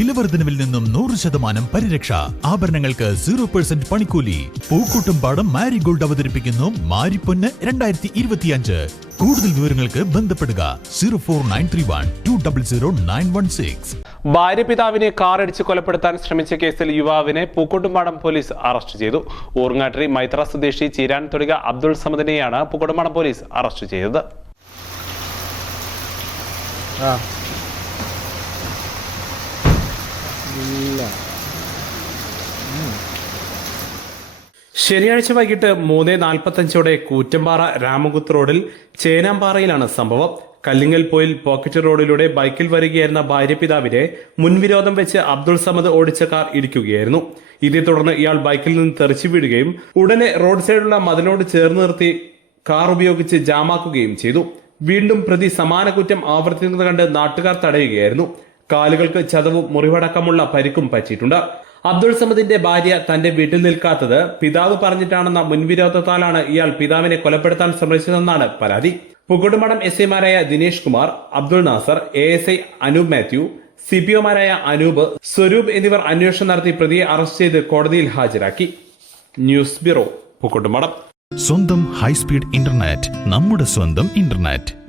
വിലവർദ്ധനവിൽ നിന്നും നൂറ് ശതമാനം പരിരക്ഷ. ആഭരണങ്ങൾക്ക് സീറോ പെർസെന്റ് പണിക്കൂലി. പൂക്കൂട്ടും പാടം മാരിഗോൾഡ് അവതരിപ്പിക്കുന്നു മാരിപ്പൊന്ന് രണ്ടായിരത്തി ഇരുപത്തിയഞ്ച് കൂടുതൽ വിവരങ്ങൾക്ക് ബന്ധപ്പെടുക zero four nine three one two double zero nine one six. ഭാര്യ പിതാവിനെ കാറടിച്ച് കൊലപ്പെടുത്താൻ ശ്രമിച്ച കേസിൽ യുവാവിനെ പൂക്കോട്ടുംപാടം പോലീസ് അറസ്റ്റ് ചെയ്തു. ഊർങ്ങാട്ടിരി മൈത്ര സ്വദേശി ചീരാൻ തൊടിക അബ്ദുൾ സമദിനെയാണ് പൂക്കോട്ടുംപാടം പോലീസ് അറസ്റ്റ് ചെയ്തത്. ശനിയാഴ്ച വൈകിട്ട് മൂന്ന് നാൽപ്പത്തഞ്ചോടെ കൂറ്റമ്പാറ രാമകുത്ത് റോഡിൽ ചേനാമ്പാറയിലാണ് സംഭവം. കല്ലിങ്ങൽ പോയിൽ പോക്കറ്റ് റോഡിലൂടെ ബൈക്കിൽ വരികയായിരുന്ന ഭാര്യപിതാവിനെ മുൻവിരോധം വെച്ച് അബ്ദുൾ സമദ് ഓടിച്ച കാർ ഇടിക്കുകയായിരുന്നു. ഇതേ തുടർന്ന് ഇയാൾ ബൈക്കിൽ നിന്ന് തെറിച്ചു വീഴുകയും ഉടനെ റോഡ് സൈഡിലുള്ള മതിലോട് ചേർന്ന് നിർത്തി കാർ ഉപയോഗിച്ച് ജാമാക്കുകയും ചെയ്തു. വീണ്ടും പ്രതി സമാന കുറ്റം ആവർത്തിക്കുന്നത് കണ്ട് നാട്ടുകാർ തടയുകയായിരുന്നു. കാലുകൾക്ക് ചതവും മുറിവടക്കമുള്ള പരിക്കും പറ്റിയിട്ടുണ്ട്. അബ്ദുൾ സമദിന്റെ ഭാര്യ തന്റെ വീട്ടിൽ നിൽക്കാത്തത് പിതാവ് പറഞ്ഞിട്ടാണെന്ന മുൻവിരോധത്താലാണ് ഇയാൾ പിതാവിനെ കൊലപ്പെടുത്താൻ ശ്രമിച്ചതെന്നാണ് പരാതി. പുകുടുമടം എസ് ഐമാരായ Dinesh Kumar Abdul Nasar A S I Anoop Mathew C P ഒമാരായ Anoop Swaroop എന്നിവർ അന്വേഷണം നടത്തി പ്രതിയെ അറസ്റ്റ് ചെയ്ത് കോടതിയിൽ ഹാജരാക്കി. ന്യൂസ് ബ്യൂറോ പുക്കുട്ടുമടം സ്വന്തം ഹൈസ്പീഡ് ഇന്റർനെറ്റ് നമ്മുടെ സ്വന്തം ഇന്റർനെറ്റ്.